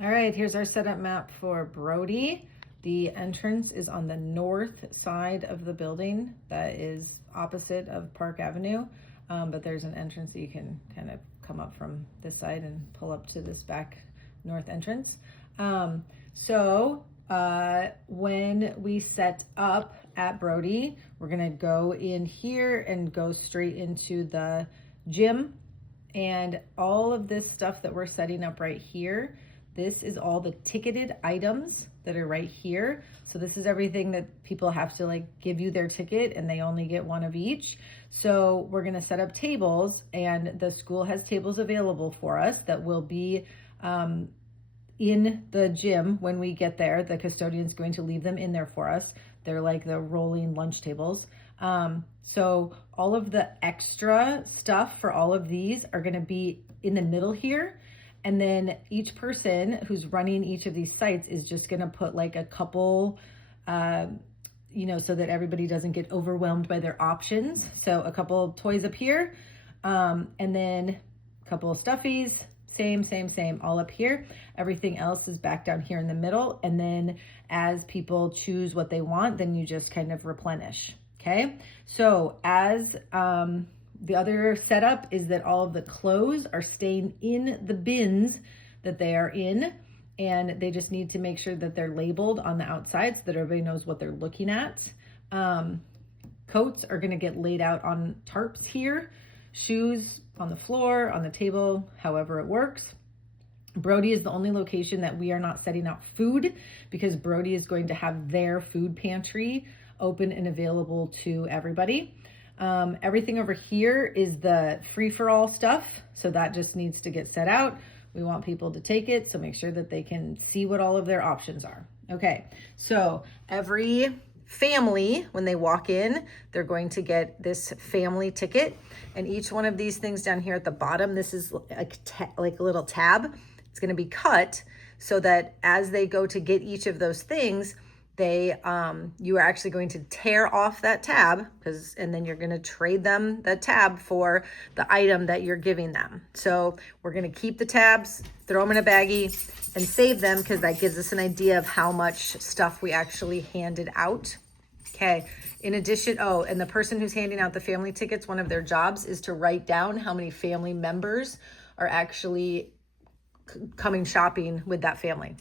All right, here's our setup map for Brody. The entrance is on the north side of the building that is opposite of Park Avenue, but there's an entrance that you can kind of come up from this side and pull up to this back north entrance. When we set up at Brody, we're gonna go in here and go straight into the gym, and all of this stuff that we're setting up right here, this is all the ticketed items that are right here. So this is everything that people have to like give you their ticket and they only get one of each. So we're gonna set up tables, and the school has tables available for us that will be in the gym when we get there. The custodian's going to leave them in there for us. They're like the rolling lunch tables. So all of the extra stuff for all of these are going to be in the middle here. And then each person who's running each of these sites is just going to put like a couple, so that everybody doesn't get overwhelmed by their options. So a couple toys up here, and then a couple of stuffies, same, all up here. Everything else is back down here in the middle. And then as people choose what they want, then you just kind of replenish. Okay, so as the other setup is that all of the clothes are staying in the bins that they are in, and they just need to make sure that they're labeled on the outside so that everybody knows what they're looking at. Coats are going to get laid out on tarps here, shoes on the floor, on the table, however it works. Brody is the only location that we are not setting out food, because Brody is going to have their food pantry open and available to everybody. Everything over here is the free-for-all stuff, so that just needs to get set out. We want people to take it, so make sure that they can see what all of their options are. Okay, so every family, when they walk in, they're going to get this family ticket, and each one of these things down here at the bottom, this is like a little tab. It's going to be cut so that as they go to get each of those things, you are actually going to tear off that tab, and then you're going to trade them the tab for the item that you're giving them. So we're going to keep the tabs, throw them in a baggie, and save them, because that gives us an idea of how much stuff we actually handed out. Okay. In addition, and the person who's handing out the family tickets, one of their jobs is to write down how many family members are actually coming shopping with that family.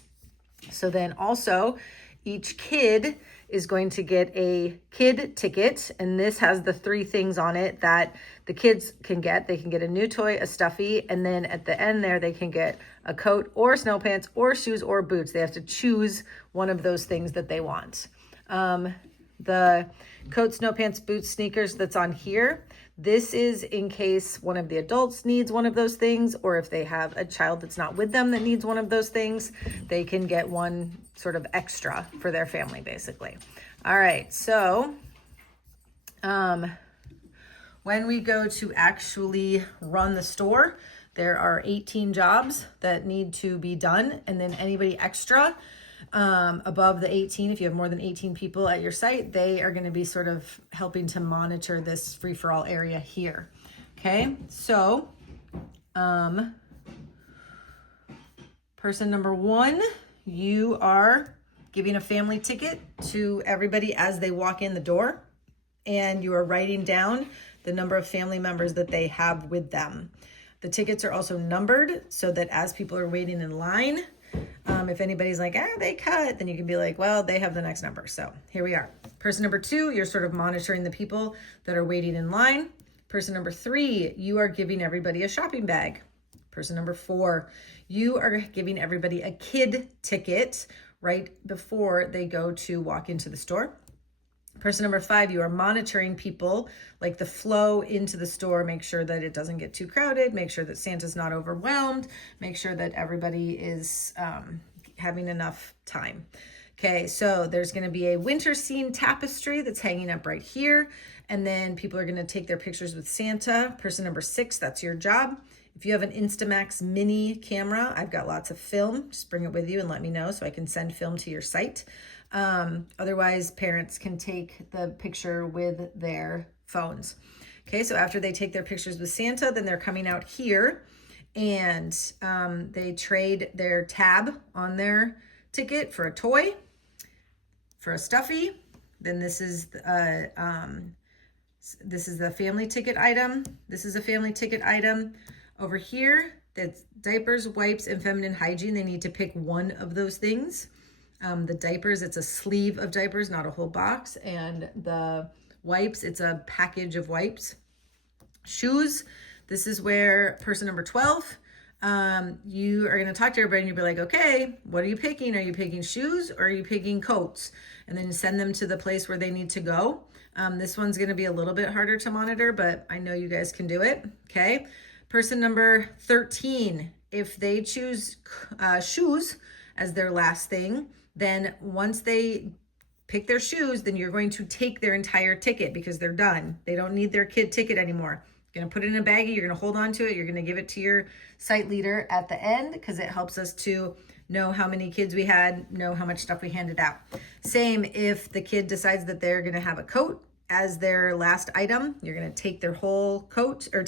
So then also, each kid is going to get a kid ticket, and this has the 3 things on it that the kids can get. They can get a new toy, a stuffy, and then at the end there, they can get a coat or snow pants or shoes or boots. They have to choose one of those things that they want. The coat, snow pants, boots, sneakers that's on here, this is in case one of the adults needs one of those things, or if they have a child that's not with them that needs one of those things, they can get one sort of extra for their family, basically. All right, so when we go to actually run the store, there are 18 jobs that need to be done, and then anybody extra above the 18, if you have more than 18 people at your site, they are going to be sort of helping to monitor this free-for-all area here. Okay, so person number 1, you are giving a family ticket to everybody as they walk in the door, and you are writing down the number of family members that they have with them. The tickets are also numbered so that as people are waiting in line, if anybody's like, they cut, then you can be like, well, they have the next number. So here we are. Person number 2, you're sort of monitoring the people that are waiting in line. Person number 3, you are giving everybody a shopping bag. Person number 4, you are giving everybody a kid ticket right before they go to walk into the store. Person number 5, you are monitoring people, like the flow into the store, make sure that it doesn't get too crowded, make sure that Santa's not overwhelmed, make sure that everybody is having enough time. Okay, so there's going to be a winter scene tapestry that's hanging up right here, and then people are going to take their pictures with Santa. Person number 6, that's your job. If you have an Instamax mini camera, I've got lots of film. Just bring it with you and let me know so I can send film to your site. Otherwise, parents can take the picture with their phones. Okay, so after they take their pictures with Santa, then they're coming out here and they trade their tab on their ticket for a toy, for a stuffy. Then this is the family ticket item. This is a family ticket item. Over here, that's diapers, wipes, and feminine hygiene. They need to pick one of those things. The diapers, it's a sleeve of diapers, not a whole box. And the wipes, it's a package of wipes. Shoes, this is where person number 12, you are going to talk to everybody and you'll be like, okay, what are you picking? Are you picking shoes or are you picking coats? And then send them to the place where they need to go. This one's going to be a little bit harder to monitor, but I know you guys can do it. Okay. Person number 13, if they choose shoes as their last thing, then once they pick their shoes, then you're going to take their entire ticket because they're done. They don't need their kid ticket anymore. You're going to put it in a baggie. You're going to hold on to it. You're going to give it to your site leader at the end because it helps us to know how many kids we had, know how much stuff we handed out. Same if the kid decides that they're going to have a coat as their last item. You're going to take their whole coat, or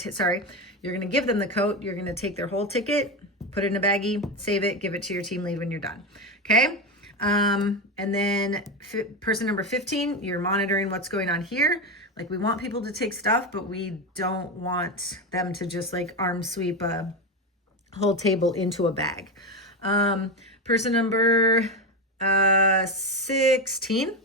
you're going to give them the coat. You're going to take their whole ticket, put it in a baggie, save it, give it to your team lead when you're done. Okay. And then person number 15, you're monitoring what's going on here. Like we want people to take stuff, but we don't want them to just like arm sweep a whole table into a bag. Person number 16,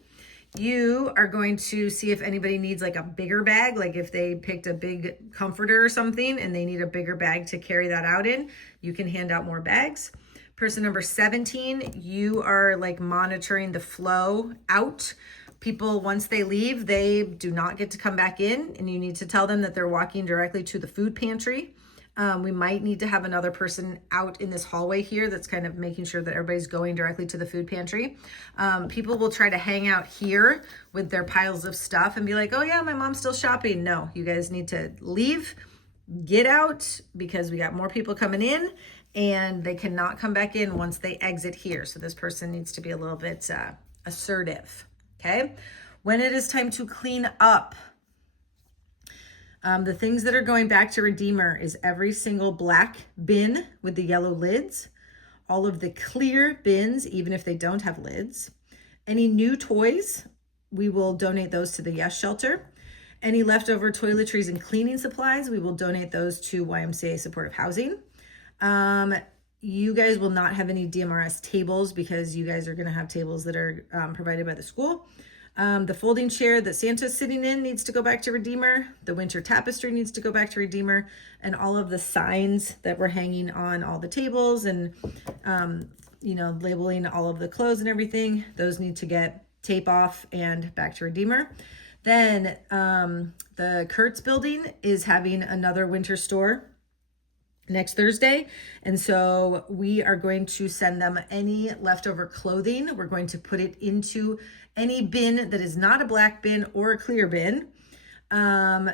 you are going to see if anybody needs like a bigger bag, like if they picked a big comforter or something and they need a bigger bag to carry that out in, you can hand out more bags. Person number 17, you are like monitoring the flow out. People, once they leave, they do not get to come back in, and you need to tell them that they're walking directly to the food pantry. We might need to have another person out in this hallway here that's kind of making sure that everybody's going directly to the food pantry. People will try to hang out here with their piles of stuff and be like, oh yeah, my mom's still shopping. No, you guys need to leave, get out, because we got more people coming in and they cannot come back in once they exit here. So this person needs to be a little bit assertive, okay? When it is time to clean up, the things that are going back to Redeemer is every single black bin with the yellow lids, all of the clear bins, even if they don't have lids. Any new toys, we will donate those to the Yes Shelter. Any leftover toiletries and cleaning supplies, we will donate those to YMCA Supportive Housing. You guys will not have any DMRS tables because you guys are going to have tables that are provided by the school. The folding chair that Santa's sitting in needs to go back to Redeemer. The winter tapestry needs to go back to Redeemer. And all of the signs that were hanging on all the tables and, labeling all of the clothes and everything, those need to get tape off and back to Redeemer. Then the Kurtz building is having another winter store next Thursday. And so we are going to send them any leftover clothing. We're going to put it into any bin that is not a black bin or a clear bin.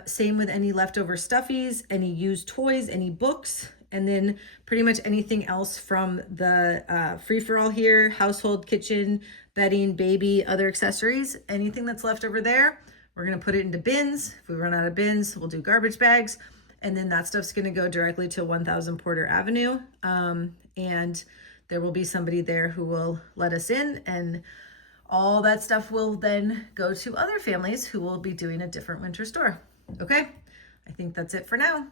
Same with any leftover stuffies, any used toys, any books, and then pretty much anything else from the free-for-all here, household, kitchen, bedding, baby, other accessories, anything that's left over there, we're going to put it into bins. If we run out of bins, we'll do garbage bags. And then that stuff's going to go directly to 1000 Porter Avenue. And there will be somebody there who will let us in, and all that stuff will then go to other families who will be doing a different winter store. Okay, I think that's it for now.